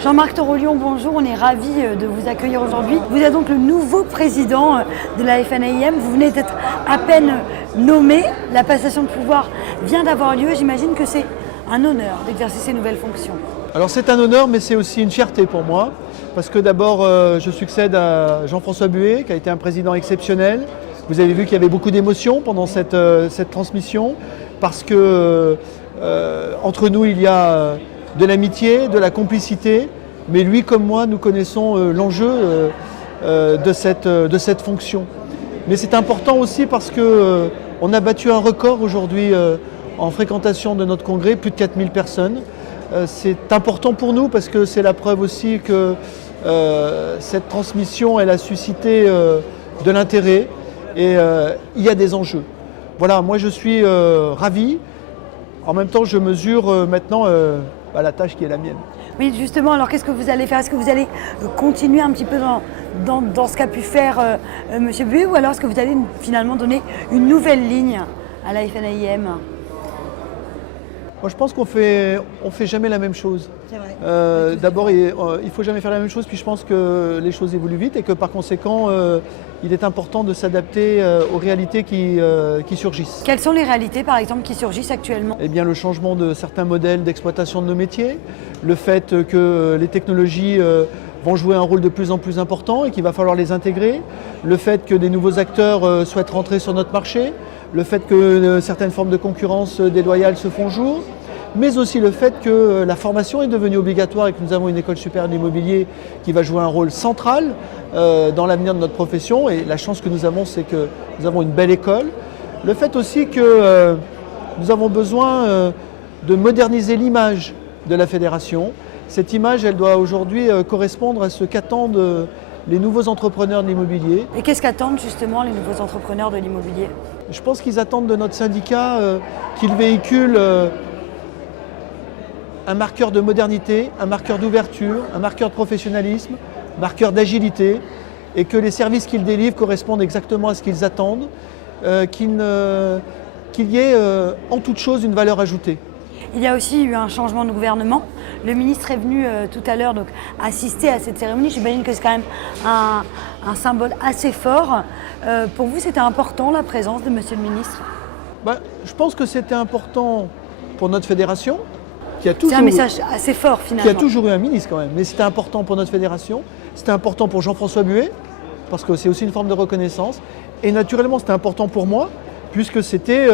Jean-Marc Torolion, bonjour, on est ravis de vous accueillir aujourd'hui. Vous êtes donc le nouveau président de la FNAIM, vous venez d'être à peine nommé, la passation de pouvoir vient d'avoir lieu, j'imagine que c'est un honneur d'exercer ces nouvelles fonctions. Alors c'est un honneur, mais c'est aussi une fierté pour moi, parce que d'abord je succède à Jean-François Buët, qui a été un président exceptionnel. Vous avez vu qu'il y avait beaucoup d'émotions pendant cette transmission, parce que entre nous il y a de l'amitié, de la complicité, mais lui comme moi nous connaissons l'enjeu de cette fonction. Mais c'est important aussi parce qu'on a battu un record aujourd'hui en fréquentation de notre congrès, plus de 4000 personnes. C'est important pour nous parce que c'est la preuve aussi que cette transmission elle a suscité de l'intérêt et il y a des enjeux. Voilà, moi je suis ravi. En même temps, je mesure maintenant la tâche qui est la mienne. Oui, justement, alors qu'est-ce que vous allez faire? Est-ce que vous allez continuer un petit peu dans ce qu'a pu faire M. Buët, ou alors est-ce que vous allez finalement donner une nouvelle ligne à la FNAIM? Moi, je pense qu'on fait jamais la même chose. C'est vrai. D'abord, il ne faut jamais faire la même chose, puis je pense que les choses évoluent vite et que par conséquent, il est important de s'adapter aux réalités qui surgissent. Quelles sont les réalités, par exemple, qui surgissent actuellement? Eh bien, le changement de certains modèles d'exploitation de nos métiers, le fait que les technologies vont jouer un rôle de plus en plus important et qu'il va falloir les intégrer, le fait que des nouveaux acteurs souhaitent rentrer sur notre marché, le fait que certaines formes de concurrence déloyale se font jour, mais aussi le fait que la formation est devenue obligatoire et que nous avons une école supérieure d'immobilier qui va jouer un rôle central dans l'avenir de notre profession. Et la chance que nous avons, c'est que nous avons une belle école. Le fait aussi que nous avons besoin de moderniser l'image de la fédération. Cette image, elle doit aujourd'hui correspondre à ce qu'attendent les nouveaux entrepreneurs de l'immobilier. Et qu'est-ce qu'attendent justement les nouveaux entrepreneurs de l'immobilier? Je pense qu'ils attendent de notre syndicat qu'il véhicule un marqueur de modernité, un marqueur d'ouverture, un marqueur de professionnalisme, un marqueur d'agilité, et que les services qu'ils délivrent correspondent exactement à ce qu'ils attendent, qu'il y ait en toute chose une valeur ajoutée. Il y a aussi eu un changement de gouvernement. Le ministre est venu tout à l'heure assister à cette cérémonie. J'imagine que c'est quand même un symbole assez fort. Pour vous, c'était important la présence de Monsieur le ministre? Je pense que c'était important pour notre fédération, qui a toujours, c'est un message assez fort finalement. Qui a toujours eu un ministre quand même, mais c'était important pour notre fédération, c'était important pour Jean-François Buët, parce que c'est aussi une forme de reconnaissance, et naturellement c'était important pour moi, puisque c'était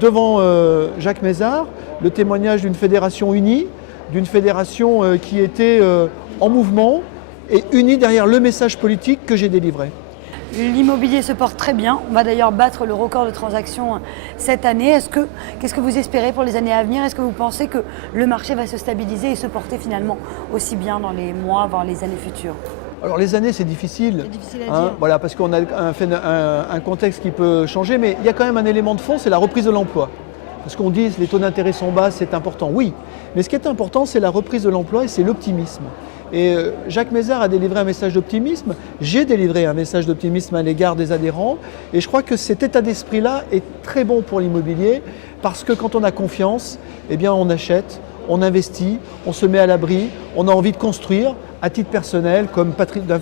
devant Jacques Mézard, le témoignage d'une fédération unie, d'une fédération qui était en mouvement et unie derrière le message politique que j'ai délivré. L'immobilier se porte très bien. On va d'ailleurs battre le record de transactions cette année. Qu'est-ce que vous espérez pour les années à venir? Est-ce que vous pensez que le marché va se stabiliser et se porter finalement aussi bien dans les mois, voire les années futures? Alors les années, c'est difficile. C'est difficile à dire. Voilà, parce qu'on a un contexte qui peut changer, mais il y a quand même un élément de fond, c'est la reprise de l'emploi. Parce qu'on dit que les taux d'intérêt sont bas, c'est important, oui. Mais ce qui est important, c'est la reprise de l'emploi et c'est l'optimisme. Et Jacques Mézard a délivré un message d'optimisme, j'ai délivré un message d'optimisme à l'égard des adhérents, et je crois que cet état d'esprit-là est très bon pour l'immobilier, parce que quand on a confiance, eh bien on achète, on investit, on se met à l'abri, on a envie de construire à titre personnel comme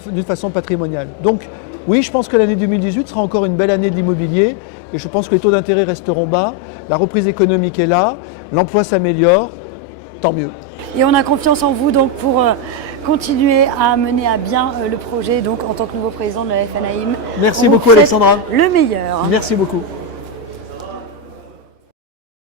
d'une façon patrimoniale. Donc oui, je pense que l'année 2018 sera encore une belle année de l'immobilier, et je pense que les taux d'intérêt resteront bas, la reprise économique est là, l'emploi s'améliore, tant mieux. Et on a confiance en vous donc pour continuer à mener à bien le projet donc en tant que nouveau président de la FNAIM. Merci beaucoup Alexandra. Le meilleur. Merci beaucoup.